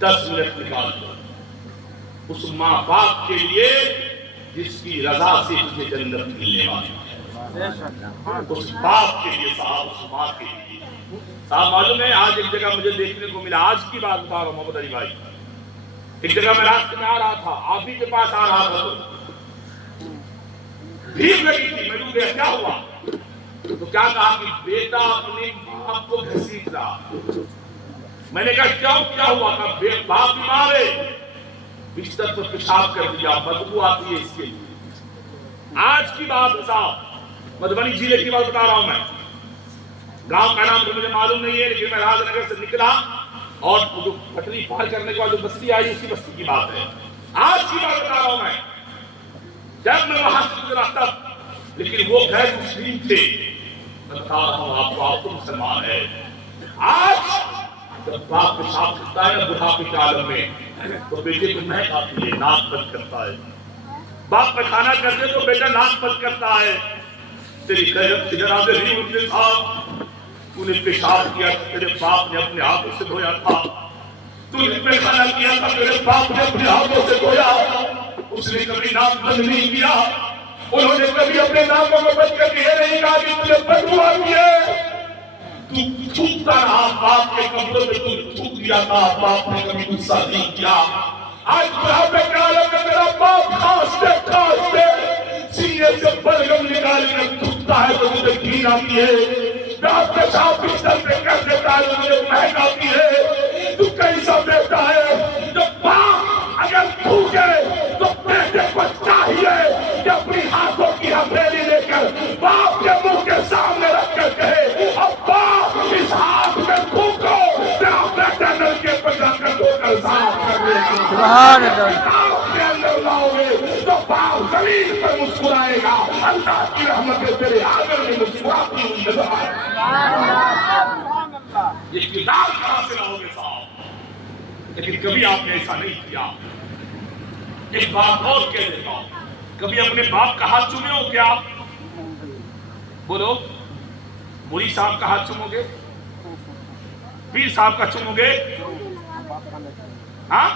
10 منٹ نکال دو اس ماں باپ کے لیے جس کی رضا سے تجھے جنت ملنے والی ہے، اس باپ کے لیے صاحب، اس ماں کے لیے صاحب۔ معلوم ہے آج ایک جگہ مجھے دیکھنے کو ملا، آج کی بات بتا رہا ہوں محمد علی بھائی، ایک جگہ میں راستے میں آ رہا تھا، آپ ہی کے پاس آ رہا تھا، تو بھیڑ لگی تھی، میں نے کیا ہوا تو کیا کہا کہ بیٹا اپنے باپ کو گھسیٹ رہا۔ میں نے کہا کیا ہوا؟ کہ باپ بیمار ہے، بستر پر پیشاب کر دیا، بدبو آتی ہے اس کے لیے۔ آج کی بات ہے صاحب، مدھوبنی ضلع کی بات بتا رہا ہوں میں، گاؤں کا نام تو مجھے معلوم نہیں ہے، لیکن میں راج نگر سے نکلا اور جو پٹری پار کرنے کے بعد جو بستی آئی اسی بستی کی بات ہے، آج کی بات بتا رہا ہوں میں۔ جب میں وہاں سے گزرا تب، لیکن وہ غیر مسلم تھے، میں بتا رہا ہوں آپ کو، آپ تو مسلمان ہے۔ آج جب باپ پیشاب کرتا ہے بڑھاپے کے عالم میں تو بیٹے کو مہک آتی ہے، ناک بند کرتا ہے، باپ پیخانہ کرتے تو بیٹا ناک بند کرتا ہے۔ تیری غیرت کے جنازے نہیں ہوتے صاحب، تو نے پیشاب کیا تیرے باپ نے اپنے ہاتھوں سے دھویا تھا، تو نے پیخانہ کیا تھا تیرے باپ نے اپنے ہاتھوں سے دھویا، اس نے کبھی ناک بند نہیں کیا، انہوں نے کبھی اپنے ناکوں کو بند کر یہ نہیں کہا کہ تجھے بدبو آتی ہے، تو تھوکتا رہا باپ کے کمروں میں، تو تھوک دیا تھا، باپ نے کبھی غصہ نہیں کیا۔ آج بڑھاپے کے عالم میں میرا باپ خاصتے سینے سے بلغم نکال کر تھوکتا ہے تو مجھے گھین آتی ہے، رات کے صاحب بستر پہ کر دیتا ہے تو مجھے مہک آتی ہے۔ تو کیسا بیٹا ہے جو باپ اگر تھوکے تو بیٹے کو چاہیے کہ اپنی ہاتھوں کی ہتھیلی لے کر باپ کے منہ کے سامنے رکھ کر کہے ابا اس ہاتھ میں تھوکو، تیرا بیٹا نلکے پر جا کر دھو کر صاف کر دے گا۔ سبحان اللہ۔ آپ کے اندر لاؤ گے تو باپ زمین پر مسکرائے گا، اللہ کی رحمت تیرے آنگن میں مسکراتی ہوئی نظر آئے گی۔ یہ کردار کہاں سے لاؤ گے صاحب؟ لیکن کبھی آپ نے ایسا نہیں کیا۔ ایک بات اور کہہ دیتا ہوں، کبھی اپنے باپ کا ہاتھ چومے ہو کیا آپ؟ بولو، مولوی صاحب کا ہاتھ چومو گے؟ پیر صاحب کا چومو گے؟ ہاں؟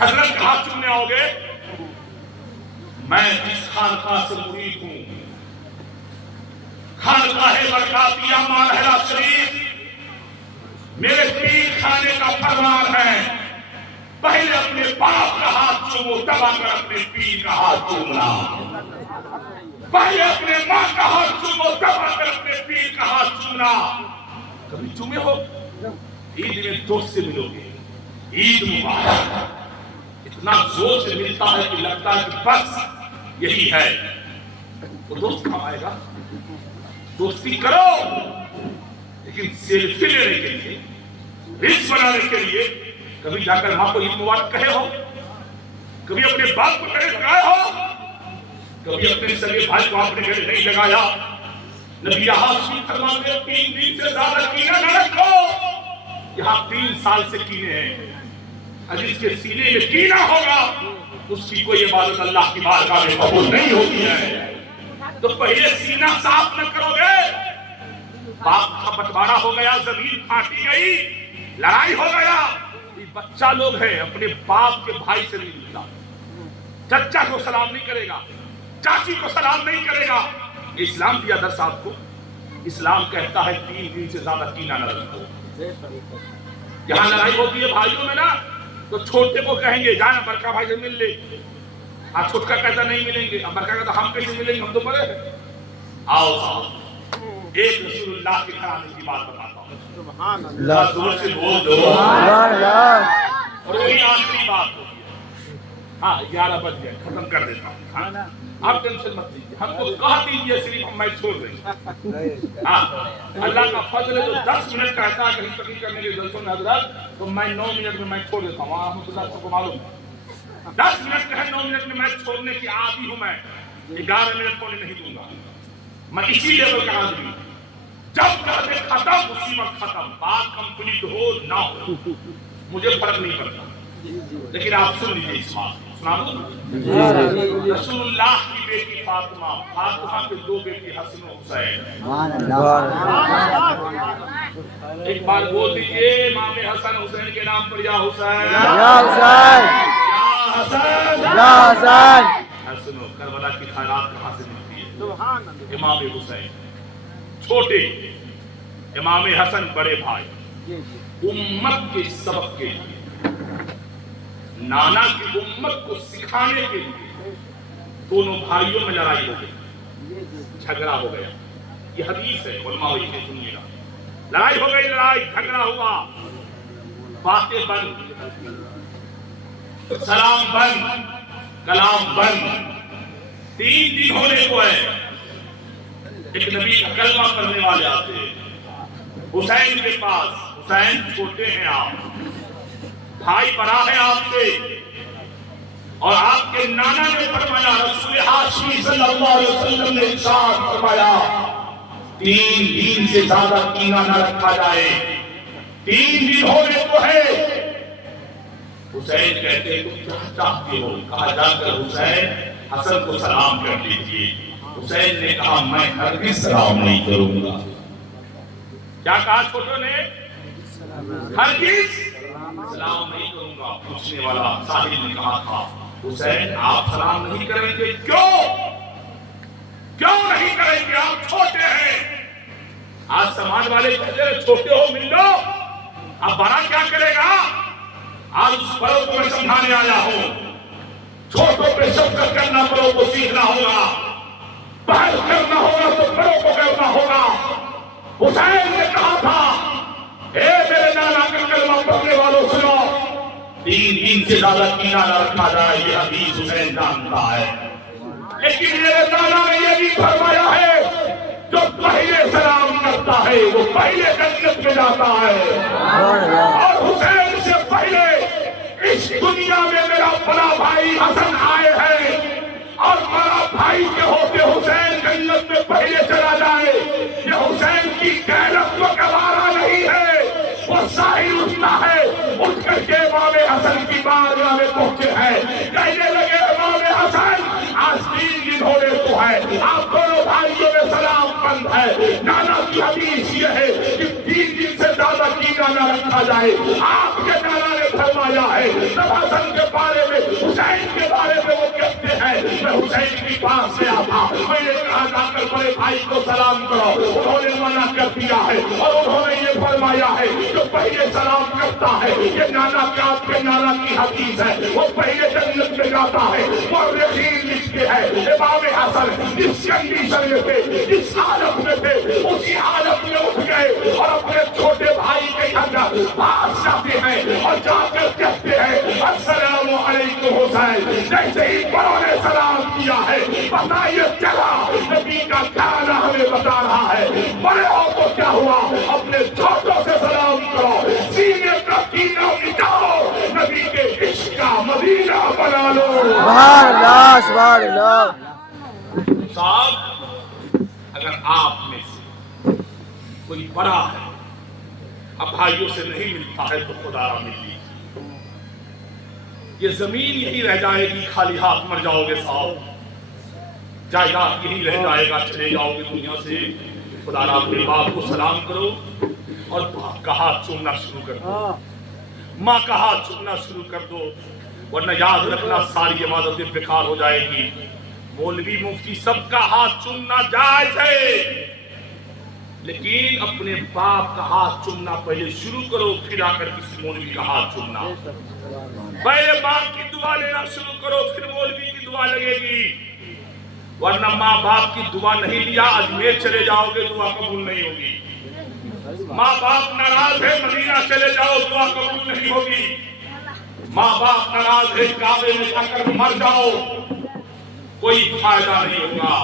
حضرت کا ہاتھ چومنے آؤ گے؟ میں اس خانقاہ سے مرید ہوں، خانقاہ برکاتیہ مارحلہ شریف میرے پیر خانے کا فرمان ہے، پہلے اپنے باپ کا ہاتھ چومو تب آ کر اپنے پیر کا ہاتھ چومنا، پہلے اپنے ماں کا ہاتھ چومو تب آ کر اپنے پیر کا ہاتھ چومنا۔ کبھی چومے ہو؟ عید میں دوست سے ملو گے، عید مبارک، اتنا زور سے ملتا ہے کہ لگتا ہے کہ بس یہی ہے۔ وہ دوست کہاں آئے گا؟ دوستی کرو لیکن سیلفی لینے کے لیے، ریلز بنانے کے لیے کبھی جا کر ماں کو عید مبارک کہے ہو؟ کبھی اپنے باپ کو گلے لگائے ہو؟ کبھی اپنے سگے بھائی کو آپ نے گلے نہیں لگایا؟ نبی ہاشمی فرماتے ہیں 3 دن سے زیادہ کینہ نہ رکھو۔ یہاں 3 سال سے کینے ہیں، جس کے سینے میں کینہ ہوگا اس کی کوئی عبادت اللہ کی بارگاہ میں قبول نہیں ہوتی ہے۔ تو پہلے سینہ صاف نہ کرو گے، باپ کا بٹوارا ہو گیا، زمین پھاٹی گئی، لڑائی ہو گیا، یہ بچہ لوگ ہیں اپنے باپ کے بھائی سے نہیں ملتا، چچا کو سلام نہیں کرے گا، چاچی کو سلام نہیں کرے گا۔ اسلام دیا درس آپ کو، اسلام کہتا ہے 3 دن سے زیادہ کینہ نہ رکھو۔ یہاں لڑائی ہوتی ہے بھائیوں میں نا، تو چھوٹے کو کہیں گے جانا برکا بھائی سے مل لے، آپ چھوٹکا کہتا نہیں ملیں گے، اب برکا کہتا ہم کیسے ملیں گے، ہم تو بڑے ہیں۔ آؤ صاحب ایک رسول اللہ کے گھرانے کی بات بتاتا ہوں، سبحان اللہ، زور سے بول دو، سبحان اللہ۔ اور وہی آخری بات ہوگی۔ ہاں 11 بج گئے، ختم کر دیتا ہوں، آپ ٹینشن مت لیجیے، ہم کو کہا دیجیے صرف ہم میں چھوڑ دیں گے۔ ہاں اللہ کا فضل ہے جو 10 منٹ کہتا ہے کہیں تقریر کرنے کے جلسوں میں حضرات، تو میں 9 منٹ میں میں چھوڑ دیتا ہوں، رحمۃ اللہ سب کو معلوم ہے 10 منٹ کہے 9 منٹ میں میں چھوڑنے کی عادی ہوں، میں 11 منٹ ہونے نہیں دوں گا، میں اسی لیول کا آدمی ہوں۔ جب کہتے ختم اسی وقت ختم، بات کمپلیٹ ہو نہ ہو مجھے فرق نہیں پڑتا، لیکن آپ سن لیجیے اس بات کو، سنا دوں؟ رسول اللہ کی بیٹی فاطمہ، فاطمہ کے 2 بیٹی حسن و حسین، ایک بار بول دیجئے امام حسن حسین کے نام پر یا حسین، یا حسین، یا حسین، یا حسین۔ حسن و کربلا کی خیرات کہاں سے ملتی ہے؟ امام حسین چھوٹے، امام حسن بڑے بھائی، امت کے سبق کے لیے، نانا کی امت کو سکھانے کے لیے دونوں بھائیوں میں لڑائی ہو گئی، جھگڑا ہو گیا، یہ حدیث ہے، علماء یہ سنیے گا، لڑائی ہو گئی، لڑائی جھگڑا ہوا، باتیں بند، سلام بند، کلام بند، 3 دن ہونے کو ہے، ایک نبی کا کلمہ پڑھنے والے آتے ہیں حسین کے پاس، حسین چھوٹے ہیں آپ، بھائی بڑا ہے آپ سے، اور آپ کے نانا نے فرمایا، رسول ہاشمی صلی اللہ علیہ وسلم نے ارشاد فرمایا 3 دن سے زیادہ کینہ نہ رکھا جائے، 3 دن ہونے کو ہے۔ حسین کہتے ہیں تم کیا چاہتے ہو؟ کہا جا کر حسین حسن کو سلام کر دیجیے۔ حسین نے کہا میں ہرگز سلام نہیں کروں گا، کیا کہا چھوٹوں نے؟ ہرگز سلام نہیں کروں گا۔ پوچھنے والا صاحب نے کہا تھا حسین آپ سلام نہیں کریں گے، کیوں نہیں کریں گے؟ آپ چھوٹے ہیں۔ آج سماج والے کہتے ہیں چھوٹے ہو مل لو، اب بڑا کیا کرے گا؟ آج اس بڑوں کو میں سمجھانے آیا ہوں، چھوٹوں پہ شفقت کرنا بڑوں کو سیکھنا ہوگا، بحث کرنا ہوگا تو بڑوں کو کرنا ہوگا۔ حسین نے کہا تھا اے میرے نانا کا کلمہ پڑھنے والوں سنو، 3 دن سے زیادہ کینہ نہ رکھا جائے، یہ حدیث حسین جانتا ہے۔ لیکن میرے نانا نے یہ بھی فرمایا ہے جو پہلے سلام کرتا ہے وہ پہلے جنت میں جاتا ہے۔ اور حسین سے پہلے اس دنیا میں میرا بڑا بھائی حسن آئے ہیں، اور بڑا بھائی کے ہوتے حسین جنت میں پہلے چلا جائے، یہ حسین کی غیرت کو گوارا نہیں ہے۔ وہ ظاہر اٹھتا ہے، اٹھ کر کے امام حسن کی بارگاہ میں پہنچے ہیں، کہنے لگے امام حسن آج 3 دن ہو رہے تو ہے، آپ دونوں بھائیوں میں سلام بند ہے۔ نانا کی حدیث یہ ہے کہ 3 دن سے زیادہ کینہ نہ رکھا جائے۔ آپ کے نانا نے فرمایا ہے، تب حسن کے بارے میں حسین کے بارے میں وہ کہتے ہیں میں حسین کی پاس سے آتا، میں نے کہا جا کر بڑے بھائی کو سلام کرو، انہوں نے منع کر دیا ہے، اور انہوں نے یہ فرمایا ہے جو پہلے سلام کرتا ہے، یہ نانا کا آپ کے نانا کی حدیث ہے، وہ پہلے جنت میں جاتا ہے۔ مورخین لکھتے ہیں امام حسن جس کنڈیشن میں تھے، جس حالت میں تھے، اسی حالت میں اٹھ گئے اور اپنے چھوٹے بھائی کے گھر پاس جاتے ہیں اور جا کر کہتے ہیں السلام علیکم حسین۔ جیسے ہی بڑوں نے سلام کیا ہے پتہ یہ چلا نبی کا کھانا ہمیں بتا رہا ہے بڑے ہو تو کیا ہوا، اپنے چھوٹوں سے سلام کرو، سینے کا کینہ مٹاؤ، نبی کے عشق کا مدینہ بنا لو۔ سبحان اللہ سبحان اللہ۔ صاحب اگر آپ میں سے کوئی بڑا ہے اب بھائیوں سے نہیں ملتا ہے تو خدا را مل لی، یہ زمین یہی رہ جائے گی، خالی ہاتھ مر جاؤ گے صاحب، جائیداد یہی رہ جائے گا، چلے جاؤ گے دنیا سے۔ خدا را اپنے باپ کو سلام کرو اور باپ کا ہاتھ چومنا شروع کر دو، ماں کا ہاتھ چومنا شروع کر دو، ورنہ یاد رکھنا ساری عبادتیں بیکار ہو جائے گی۔ مولوی مفتی سب کا ہاتھ چومنا جائز ہے، لیکن اپنے باپ کا ہاتھ چومنا پہلے شروع کرو، پھر آ کر کسی مولوی کا ہاتھ چومنا۔ پہلے باپ کی دعا لینا شروع کرو، پھر مولوی کی دعا لگے گی، ورنہ ماں باپ کی دعا نہیں لیا اجمیر چلے جاؤ گے دعا قبول نہیں ہوگی۔ ماں باپ ناراض ہے مدینہ چلے جاؤ دعا قبول نہیں ہوگی۔ ماں باپ ناراض ہے کعبے میں جا کر مر جاؤ، کوئی فائدہ نہیں ہوگا۔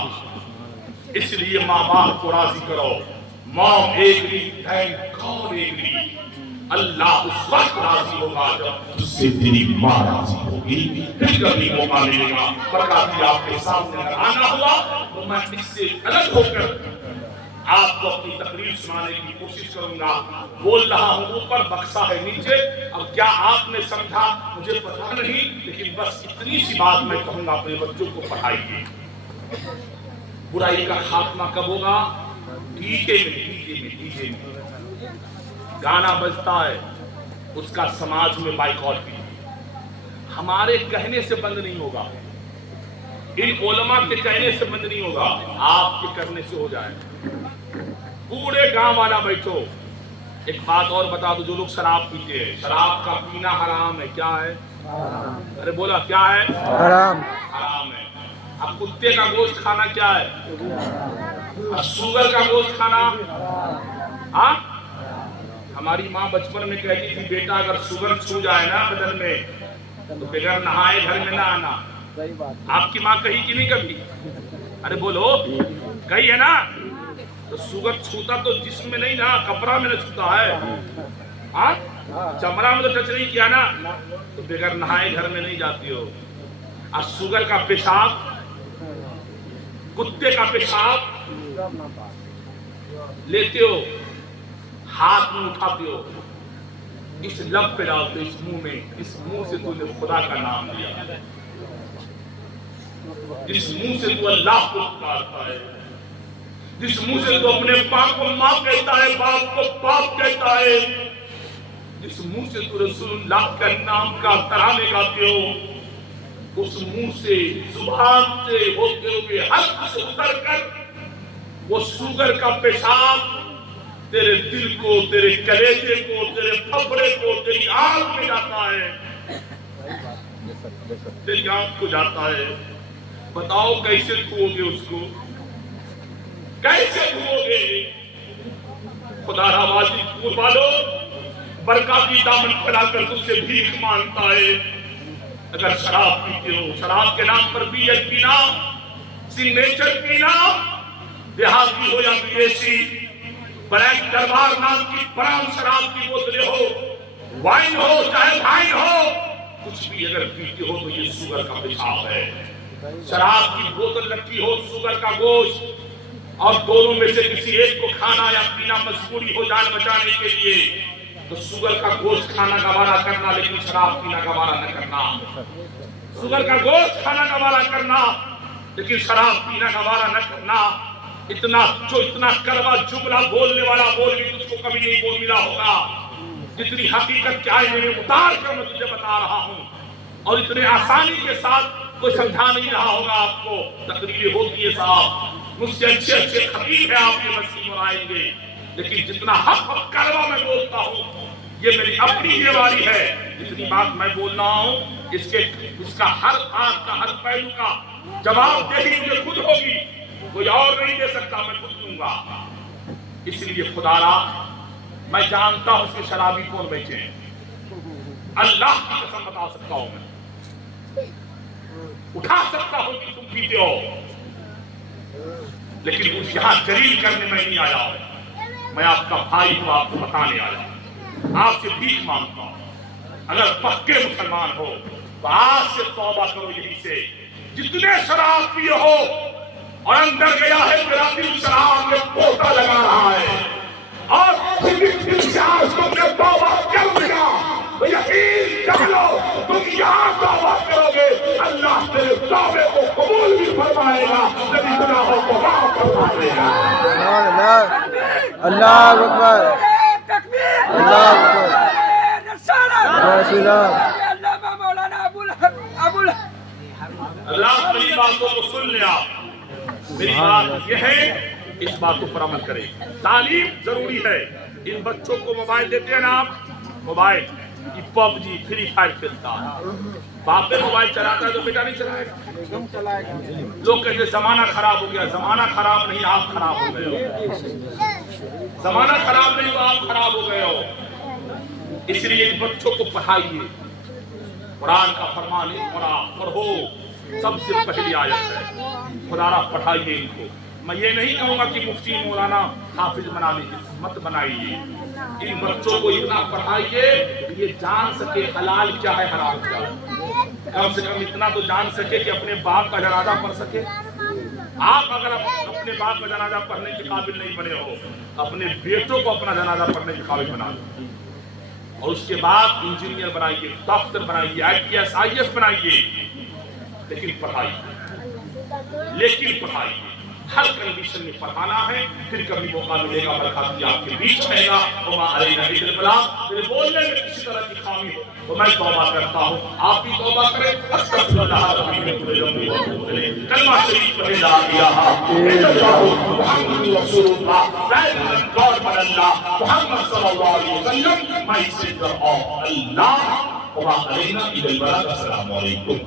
اس لیے ماں باپ کو راضی کرو۔ Mom agree, thank God agree. اللہ اس وقت راضی ہوگا جب تجھ سے تیری ماں راضی ہوگی، پھر کبھی موقع ملے گا۔ برکاتی آپ کے سامنے اگر آنا ہوا تو میں اس سے الگ ہو کر آپ کو اپنی تقریر سنانے کی کوشش کروں گا۔ بول رہا ہوں اوپر بکسا ہے نیچے، اب کیا آپ نے سمجھا مجھے پتہ نہیں، لیکن بس اتنی سی بات میں کہوں گا اپنے بچوں کو پڑھائیے۔ برائی کا خاتمہ کب ہوگا؟ ڈیجے میں گانا بجتا ہے، اس کا سماج میں بائیکاٹ بھی ہمارے کہنے سے بند نہیں ہوگا، ان علماء کے کہنے سے بند نہیں ہوگا، آپ کے کرنے سے ہو جائے۔ پورے گاؤں والا بیٹھو، ایک بات اور بتا دو، جو لوگ شراب پیتے ہیں، شراب کا پینا حرام ہے، کیا ہے؟ ارے بولا کیا ہے؟ حرام حرام ہے۔ اب کتے کا گوشت کھانا کیا ہے؟ سوگر کا گوشت کھانا ہاں؟ ہماری ماں بچپن میں کہتی تھی بیٹا اگر سوگر چھو جائے نا بدن میں تو بغیر نہائے گھر میں نہ آنا۔ آپ کی ماں کہی کہ نہیں کبھی؟ ارے بولو کہی ہے نا؟ تو سوگر چھوتا تو جسم میں نہیں نا، کپڑا میں نہ چھوتا ہے، ہاں چمڑا میں تو ٹچ نہیں کیا نا، تو بغیر نہائے گھر میں نہیں جاتی ہو۔ اور سوگر کا پیشاب، کتے کا پیشاب لیتے ہو، ہاتھ میں اٹھاتے ہو، اس لب پہ ڈالتے اس منہ میں، اس منہ سے تو نے خدا کا نام لیا، اس منہ سے تو اللہ کو پکارتا ہے، جس منہ سے تو اپنے ماں کو ماں کہتا ہے، باپ کو باپ کہتا ہے، جس منہ سے تو رسول اللہ کا نام کا ترانے گاتے ہو، اس منہ سے زبان سے ہوتے ہوئے حلق سے اتر کر وہ سوگر کا پیشاب تیرے دل کو، تیرے کلیجے کو، تیرے پھپھڑے کو، تیری آنکھ میں جاتا ہے، تیری آنکھ کو جاتا ہے۔ بتاؤ کیسے دھو گے اس کو؟ کیسے دھو گے؟ خدا را واجی پور والو برکات کی دامن پھیلا کر تجھ سے بھیک مانگتا ہے۔ اگر شراب پیتے ہو، شراب کے نام پر بیئر پینا، سگنیچر پینا، دیہاتی ہو یا بدیسی، بلیک دربار نام کی براؤن شراب کی بوتلیں ہو، وائن ہو چاہے وائن ہو، کچھ بھی اگر پیتے ہو تو یہ سوگر کا پیشاب ہے۔ شراب کی بوتل رکھی ہو، سوگر کا گوشت، اور دونوں میں سے کسی ایک کو کھانا یا پینا مجبوری ہو جان بچانے کے لیے، تو سوگر کا گوشت کھانا گوارا کرنا لیکن شراب پینا گوارا نہ کرنا۔ سوگر کا گوشت کھانا گوارا کرنا لیکن شراب پینا گوارا نہ کرنا۔ اتنا کڑوا جملہ بولنے والا بول بھی تجھ کو کبھی نہیں بول ملا ہوگا، جتنی حقیقت کے آئینے میں اتار کر میں تجھے بتا رہا ہوں، اور اتنے آسانی کے ساتھ کوئی سمجھا نہیں رہا ہوگا آپ کو۔ تقریریں ہوتی ہے صاحب، مجھ سے اچھے اچھے خطیب ہیں آپ کے مسیح اور آئیں گے، لیکن جتنا حق کڑوا میں بولتا ہوں یہ میری اپنی ذمہ ہے۔ جتنی بات میں بول رہا ہوں اس کا ہر بات کا، ہر پہلو کا جواب دہی مجھے خود ہوگی، کوئی اور نہیں دے سکتا، میں خود دوں گا۔ اس لیے خدا را میں جانتا ہوں کہ شرابی کون بیٹھے ہیں، اللہ کی قسم بتا سکتا ہوں، میں اٹھا سکتا ہوں کہ تم پیتے ہو، لیکن اس یہاں دلیل کرنے میں نہیں آیا ہوں، میں آپ کا بھائی ہوں، آپ کو بتانے آیا ہوں، آپ سے بھیک مانگتا ہوں۔ اگر پکے مسلمان ہو تو آج سے توبہ کرو یہی سے، جتنے شراب پیے ہو اور اندر گیا ہے میرا دل شراب میں پوتا لگا رہا ہے، اور دل سے آج تم نے توبہ کر لیا تو یقین کر لو تم یہاں توبہ کرو گے، اللہ تیرے توبے کو قبول بھی فرمائے گا، تیری گناہوں کو معاف فرما دے گا۔ اللہ اکبر، اللہ اکبر، اللہ میری باتوں کو سن لیا، میری بات یہ ہے اس باتوں پر عمل کرے۔ تعلیم ضروری ہے۔ ان بچوں کو موبائل دیتے ہیں نا آپ، موبائل یہ پب جی فری فائر کھیلتا ہے، باپ پہ موبائل چلاتا ہے تو بیٹا نہیں چلائے گا۔ لوگ کہتے ہیں زمانہ خراب ہو گیا، زمانہ خراب نہیں، آپ خراب ہو گئے ہو۔ زمانہ خراب نہیں تو آپ خراب ہو گئے ہو۔ اس لیے ان بچوں کو پڑھائیے، قرآن کا فرمان ہے پڑھو، سب سے پہلی آیت ہے، خدا را پڑھائیے ان کو۔ میں یہ نہیں کہوں گا کہ مفتی مولانا حافظ بنا لیجیے، مت بنائیے، ان بچوں کو اتنا پڑھائیے کہ یہ جان سکے حلال کیا ہے حرام کیا ہے، کم سے کم اتنا تو جان سکے کہ اپنے باپ کا جنازہ پڑھ سکے۔ آپ اگر اپنے باپ کا جنازہ پڑھنے کے قابل نہیں بنے ہو، اپنے بیٹوں کو اپنا جنازہ پڑھنے کے قابل بنا دو، اور اس کے بعد انجینئر بنائیے، ڈاکٹر بنائیے، IPS IAS بنائیے، لیکن پڑھائیے، ہر کنڈیشن میں پڑھانا ہے۔ پھر کبھی موقع ملے گا برکات آپ کے بیچ رہے گا، وما علینا الا البلاغ۔ میرے بولنے میں کسی طرح کی خامی ہو تو میں توبہ کرتا ہوں، آپ بھی توبہ کریں، استغفر اللہ العظیم من کل ذنب واتوب الیہ۔ کلمہ شریف پڑھیں، لا الہ الا اللہ محمد رسول اللہ، لا الہ الا اللہ محمد صلی اللہ علیہ وسلم، my sister of Allah، وما علینا الا البلاغ۔ السلام علیکم۔